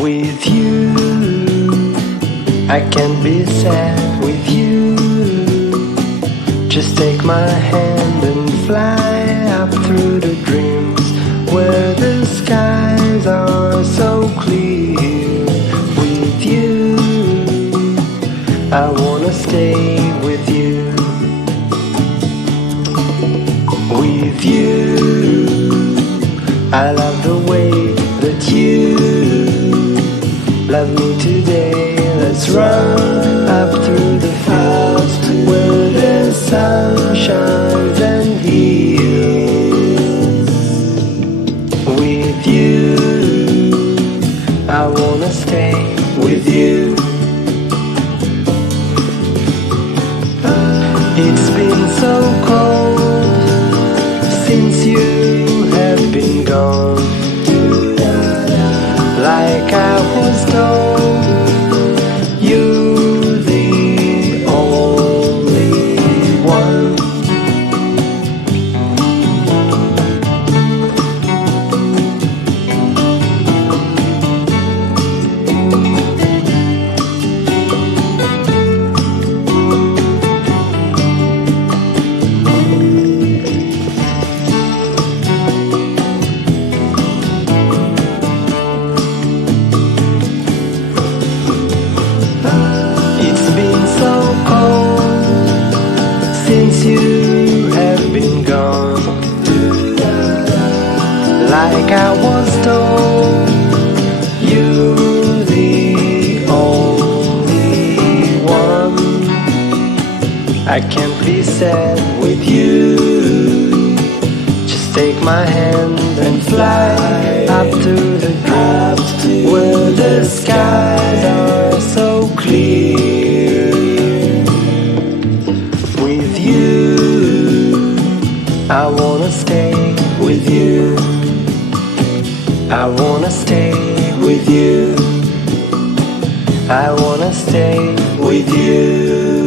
With you, I can't be sad with you. Just take my hand and fly up through the dreams where the skies are so clear. With you, I wanna stay with you. With you, I love the way that you love me today. Let's run up through the fields where the sun shines and heals. With you, I wanna stay with you. It's been so cold since you have been gone. Like I was told, you're the only one. Since you have been gone, like I was told, you're the only one. I can't be sad with you. Just take my hand and fly up to the clouds where the skies are so clear. I wanna stay with you. I wanna stay with you. I wanna stay with you.